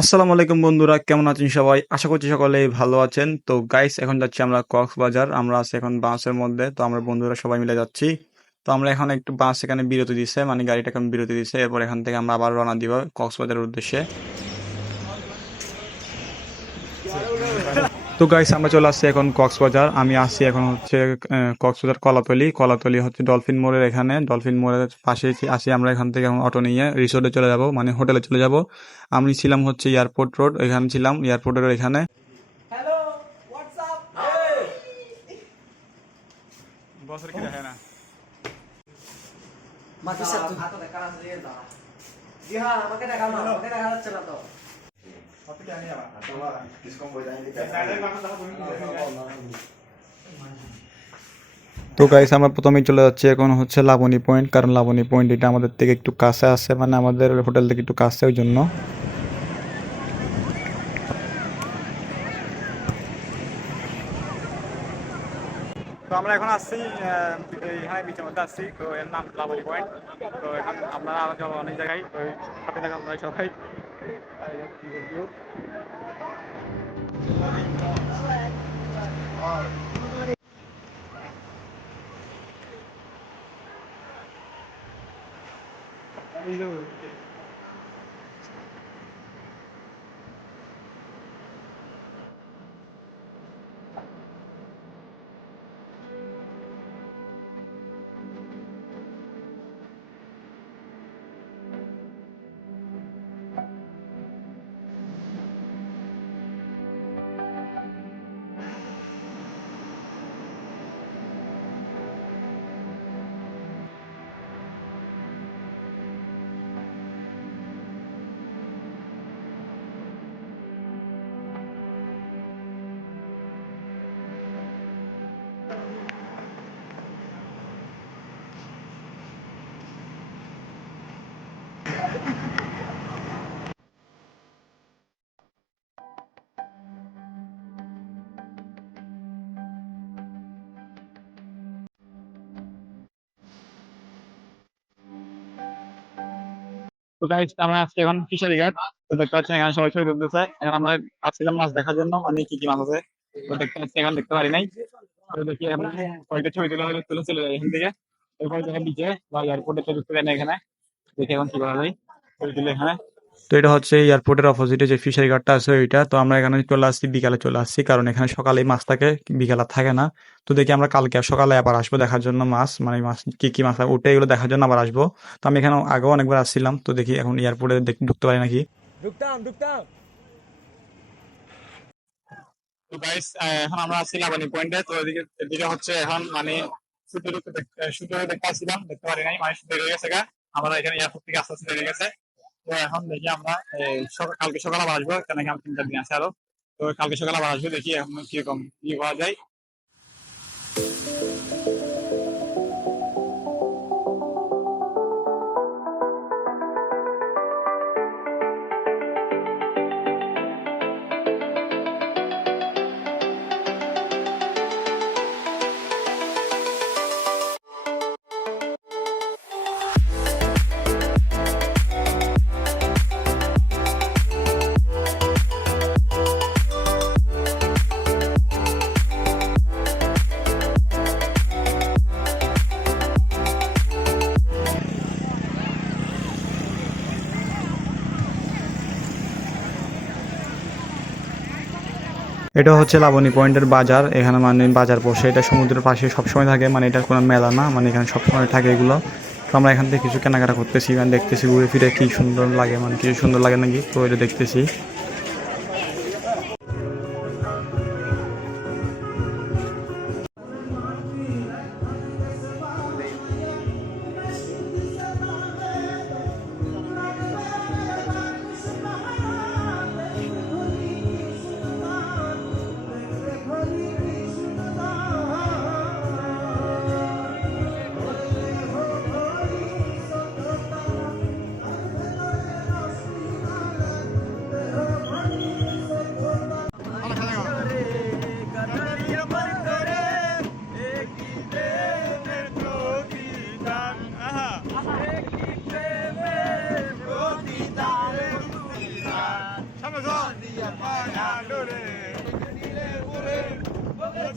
আসসালামু আলাইকুম বন্ধুরা, কেমন আছেন সবাই? আশা করছি সকলে ভালো আছেন। তো গাইস এখন যাচ্ছি আমরা কক্সবাজার। আমরা আছি এখন বাসের মধ্যে, তো আমরা বন্ধুরা সবাই মিলে যাচ্ছি। তো আমরা এখন একটু বাস এখানে বিরতি দিচ্ছে মানে গাড়িটা এখন বিরতি দিছে। এরপর এখান থেকে আমরা আবার রওনা দিব কক্সবাজারের উদ্দেশ্যে। তো গাইস আমরা চলে আসছি এখন কক্সবাজার। আমি আসছি এখন হচ্ছে কক্সবাজার কলাতলি। কলাতলি হচ্ছে ডলফিন মোড়ের এখানে। ডলফিন মোড়ের পাশে আসি আমরা এখান থেকে এখন অটো নিয়ে রিসোর্টে চলে যাব মানে হোটেলে চলে যাব। আমি ছিলাম হচ্ছে এয়ারপোর্ট রোড এখানে ছিলাম এয়ারপোর্টের এখানে। হ্যালো বছর কি দেখে না? দেখা আছে দিয়ে দাও হ্যাঁ তো গাইস আমরা প্রথমেই চলে যাচ্ছি এখন হচ্ছে লাবণী পয়েন্ট কারণ লাবণী পয়েন্ট এটা আমাদের থেকে একটু কাছে আছে মানে আমাদের হোটেল থেকে একটু কাছে ওই জন্য। তো আমরা এখন আসছি এখানে বিচের মধ্যে আসছি। তো এর নাম লাবণী পয়েন্ট তো এখন আপনারা আরও অনেক জায়গায়। তো সাথে আপনারা সবাই তো গাইস আমরা আজকে এখন ফিশারি ঘাট। তো দেখতে পাচ্ছি এখানে সবাই ছবি তুলতেছে। এখন আমরা আসছিলাম মাছ দেখার জন্য। মানে কি কি মাছ আছে? তো দেখতে পাচ্ছি, এখন দেখতে পারি নাই। তো দেখি কয়েকটা ছবি তুলে হলে তুলে চলে যাই এখান থেকে। এরপরে দেখা বিচে বা এয়ারপোর্টে দেয় এখানে। দেখি এখন কি করা যায়। ছবি তুলে এখানে। তো এটা হচ্ছে এয়ারপোর্টের অপোজিটে যে ফিশারি ঘাটটা আছে ওইটা। তো আমরা এখানে চলে আসছি বিকালে চলে আসছি কারণ এখানে সকালে মাছ থাকে বিকালে থাকে না। তো দেখি আমরা কালকে সকালে আবার আসব দেখার জন্য মাছ মানে মাছ কি কি মাছ উঠে এগুলো দেখার জন্য আবার আসব। তো আমি এখানে আগেও অনেকবার আসছিলাম তো দেখি এখন এয়ারপোর্টে ঢুকতে পারি নাকি? ঢুকতাম ঢুকতাম। তো গাইস এখন আমরা আছি লাবণী পয়েন্টে তো এদিকে এদিকে হচ্ছে এখন মানে সূর্য সূর্য দেখতে আসছিলাম দেখতে পারি নাই মানে সূর্য গেছে গা। আমরা এখানে এয়ারপোর্ট থেকে আস্তে আস্তে গেছে। তো এখন দেখি আমরা কালকে সকালে আবার আসব, কেন আমার তিন চার দিন আছে আরও। তো কালকে সকালে আবার আসব, দেখি এখন কীরকম কি পাওয়া যায়। এটা হচ্ছে লাবণী পয়েন্টের বাজার, এখানে মানে বাজার বসে, এটা সমুদ্রের পাশে সবসময় থাকে মানে এটার কোনো মেলা না মানে এখানে সবসময় থাকে এগুলো। তো আমরা এখান থেকে কিছু কেনাকাটা করতেছি মানে দেখতেছি ঘুরে ফিরে কি সুন্দর লাগে মানে কিছু সুন্দর লাগে নাকি, তো এটা দেখতেছি।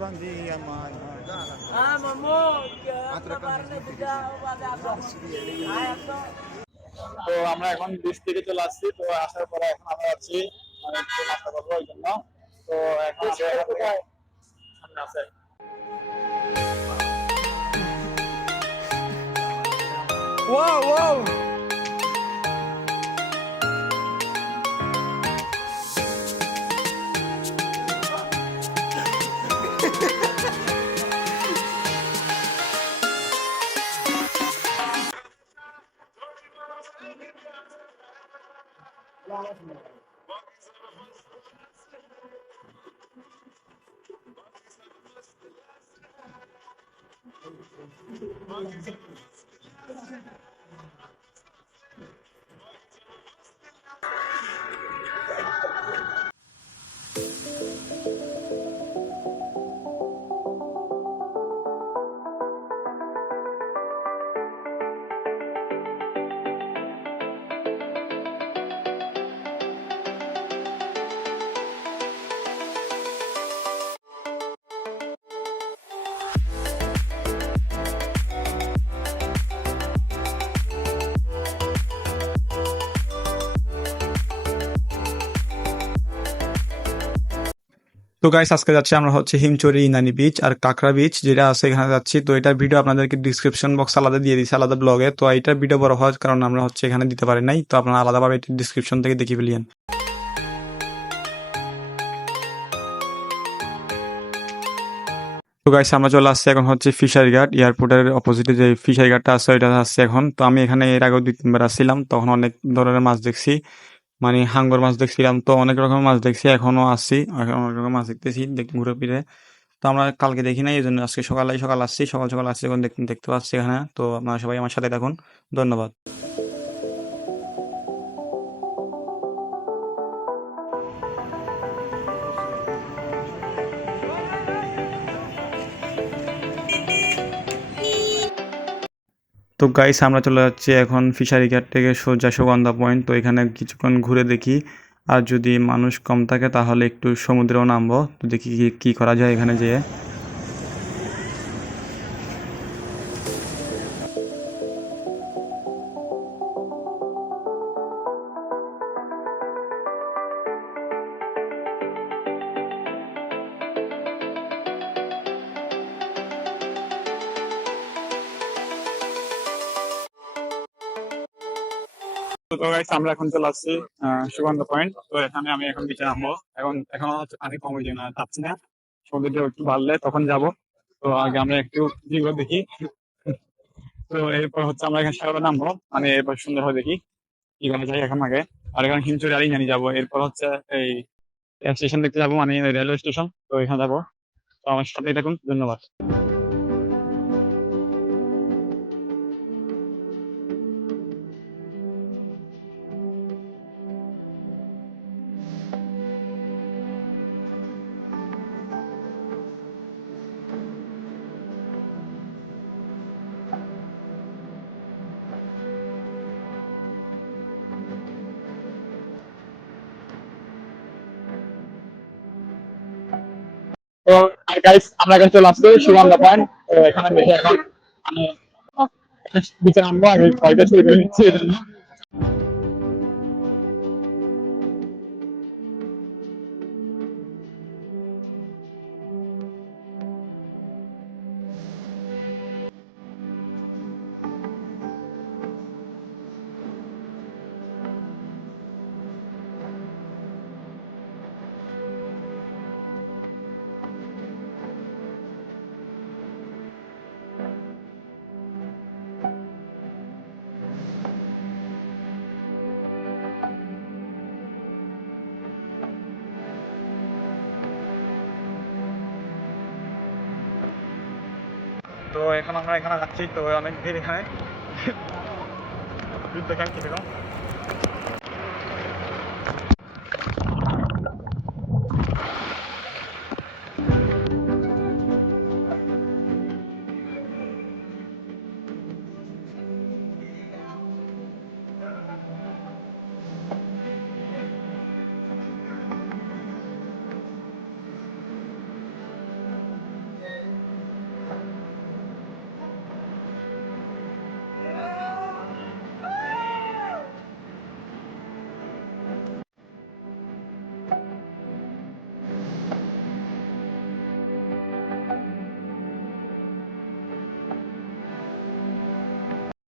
বান্দি আমার তো আমরা এখন বিচ থেকে চলে আসছি তো আসার পরে এখন আমরা যাচ্ছি মানে একটু নাস্তা করব ওই জন্য। তো এখন আমরা সামনে আছে Whoa, whoa! তো গাইস আজকে যাচ্ছি আমরা হচ্ছে হিমচুরি, ইনানি বিচ আর কাঁকড়া বিচ যেটা আছে এখানে যাচ্ছি। তো এটার ভিডিও আপনাদেরকে ডিসক্রিপশন বক্স আলাদা দিয়ে দিচ্ছি আলাদা ব্লগে তো এটার ভিডিও বড় হওয়ার কারণ আমরা হচ্ছে এখানে দিতে পারি নাই। তো আপনারা আলাদাভাবে এটি ডিসক্রিপশন থেকে দেখে ফেলিয়েন। তো গাইস আমরা চলে আসছি এখন হচ্ছে ফিশারি ঘাট এয়ারপোর্টের অপোজিটে যে ফিশারি ঘাটটা আছে, ওইটা আসছে এখন। তো আমি এখানে এর আগেও দুই তিনবার আসছিলাম, তখন অনেক ধরনের মাছ দেখছি। মানে হাঙ্গর মাছ দেখছিলাম, তো অনেক রকমের মাছ দেখছি, এখনও আসছি অনেক রকমের মাছ দেখতেছি দেখ- ঘুরে ফিরে। তো আমরা কালকে দেখি নাই, এই জন্য আজকে সকালে সকাল আসছি, সকাল সকাল আসছি, এখন দেখতে দেখতে পাচ্ছি এখানে, তো আপনারা সবাই আমার সাথে দেখুন ধন্যবাদ। তো গাইস আমরা চলে যাচ্ছি এখন ফিশারি ঘাট থেকে সোজা সুগন্ধা পয়েন্ট তো এখানে কিছুক্ষণ ঘুরে দেখি। আর যদি মানুষ কম থাকে তাহলে একটু সমুদ্রেও নামবো, তো দেখি কি কি করা যায় এখানে যেয়ে। তো guys, আমরা এখন চলে আসছি সুগন্ধ পয়েন্ট তো এখানে আমি এখন বিচে নামবো। এখন এখন পানি কম হয়েছে না চাচ্ছি না। সমুদ্রটা একটু বাড়লে তখন যাব। তো আগে আমরা একটু যেগুলো দেখি। তো এরপর হচ্ছে আমরা এখানে সাগরে নামবো। মানে এরপর সুন্দর হবে দেখি কি করা যায় এখন আগে। আর এখানে হিমচুরি আরই জানি যাব। এরপর হচ্ছে এই স্টেশন দেখতে যাব মানে রেলওয়ে স্টেশন তো এখানে যাব। তো আমার সাথে থাকুন ধন্যবাদ। গাইস আমরা এখন চলে আসছি সুগন্ধা পয়েন্ট এখানে দেখে এখন আমি বিচে নামবো আগে কয়টা ছবি নিচ্ছি এই তো এখন আমরা এখানে যাচ্ছি তো অনেক ভিড় এখানে। ভিড় দেখেন কীরকম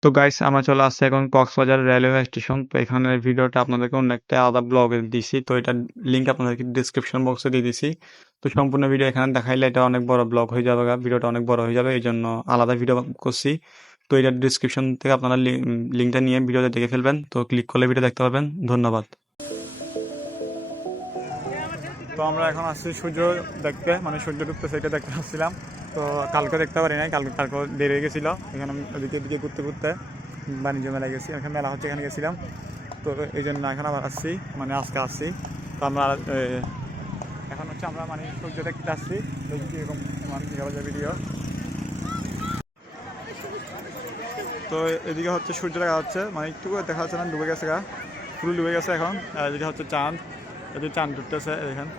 তো গাইস আমরা চলে আসছি এখন কক্সবাজার রেলওয়ে স্টেশন তো এখানের ভিডিওটা আপনাদেরকে অন্য একটা আলাদা ব্লগে দিছি। তো এটা লিঙ্ক আপনাদেরকে ডিসক্রিপশন বক্সে দিয়ে দিছি। তো সম্পূর্ণ ভিডিও এখানে দেখাইলে এটা অনেক বড় ব্লগ হয়ে যাবে ভিডিওটা অনেক বড় হয়ে যাবে এই জন্য আলাদা ভিডিও করছি। তো এটা ডিসক্রিপশন থেকে আপনারা লিঙ্কটা নিয়ে ভিডিওটা দেখে ফেলবেন। তো ক্লিক করলে ভিডিও দেখতে পাবেন ধন্যবাদ। তো আমরা এখন আসছি সূর্য দেখতে মানে সূর্য ডুবতে সেটা দেখতে আসছিলাম। তো কালকে দেখতে পারি নাই, কালকে কালকে দেরি হয়ে গেছিল। এখানে ওদিকে ওদিকে ঘুরতে ঘুরতে বাণিজ্য মেলায় গেছি এখানে মেলা হচ্ছে, এখানে গেছিলাম। তো এই জন্য এখন আবার আসছি মানে আজকে আসছি। তো আমরা এখন হচ্ছে আমরা মানে সূর্য দেখতে আসছি। দেখি কীরকম মানে ভিডিও তো এদিকে হচ্ছে সূর্য দেখা হচ্ছে মানে একটু দেখা যাচ্ছে না, ডুবে গেছে গা। ফুল ডুবে গেছে এখন এদিকে হচ্ছে চাঁদ। এদিকে চাঁদ উঠতেছে এখানে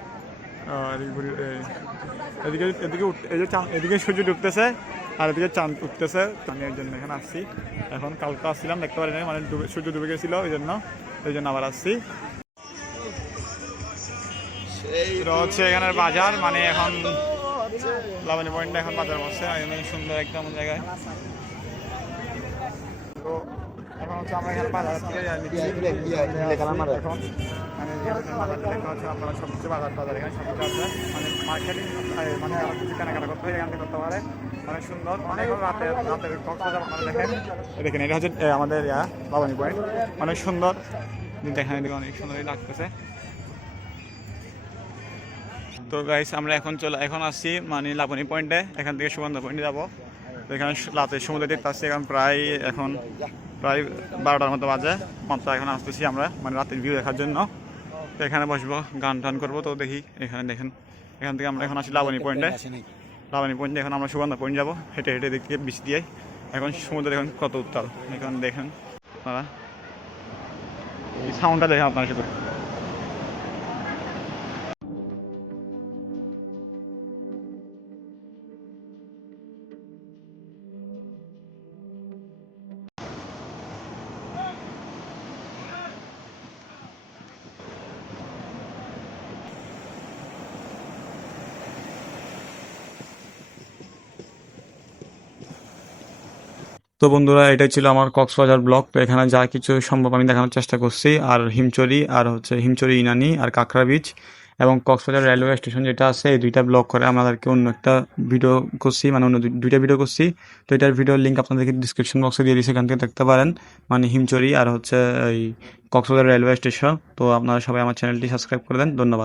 এদিকে এদিকে এই যে এদিকে সূর্য ডুবতেছে, আর এদিকে চাঁদ উঠতেছে। এর জন্য এখানে আসছি। এখন কালকে আসছিলাম, দেখতে পারি মানে ডুবে, সূর্য ডুবে গেছিল ওই জন্য ওই জন্য আবার আসছি। হচ্ছে এখানের বাজার মানে এখন লাবণী পয়েন্টে এখন বাজার বসছে এখানে সুন্দর একটা জায়গায়। এখন হচ্ছে আমরা এখানে বাজার এখন মানে আপনারা বাজার বাজার এখানে আছে। মানে মার্কেটিং মানে কিছু কেনাকাটা করতে হয় এখান থেকে করতে পারে। অনেক সুন্দর। অনেক রাতে রাতের কক্সবাজার আপনারা দেখেন। দেখেন এটা হচ্ছে আমাদের ইয়া বাবানি পয়েন্ট অনেক সুন্দর। দেখেন এদিকে অনেক সুন্দরই লাগতেছে। তো গাইস আমরা এখন চলে এখন আসছি মানে লাবণী পয়েন্টে এখান থেকে সুগন্ধ পয়েন্টে যাব। এখানে রাতে সমুদ্র দেখতে আসছি। এখন প্রায় এখন প্রায় বারোটার মতো বাজে। মাত্র এখন আসতেছি আমরা মানে রাতের ভিউ দেখার জন্য। তো এখানে বসবো, গান টান করব, তো দেখি এখানে দেখেন। এখান থেকে আমরা এখন আসি লাবণী পয়েন্টে লাবণী পয়েন্টে এখন আমরা সুগন্ধা পয়েন্ট যাব, হেঁটে হেঁটে দেখতে বিচ দিয়ে। এখন সমুদ্র এখন কত উত্তাল, এখন দেখেন আপনারা। এই সাউন্ডটা দেখেন আপনারা শুধু। তো বন্ধুরা, এটাই ছিল আমার কক্সবাজার ব্লগ। তো এখানে যা কিছু সম্ভব আমি দেখানোর চেষ্টা করছি। আর হিমচরি, আর হচ্ছে হিমচরি ইনানি, আর কাঁকড়া বিচ এবং কক্সবাজার রেলওয়ে স্টেশন যেটা আছে, এই দুইটা ব্লগ করে আমাদেরকে অন্য একটা ভিডিও করছি মানে অন্য দুই- দুইটা ভিডিও করছি। তো এটার ভিডিওর লিঙ্ক আপনাদেরকে ডিসক্রিপশন বক্সে দিয়ে দিয়েছি এখান থেকে দেখতে পারেন। মানে হিমচরি আর হচ্ছে এই কক্সবাজার রেলওয়ে স্টেশন তো আপনারা সবাই আমার চ্যানেলটি সাবস্ক্রাইব করে দেন। ধন্যবাদ।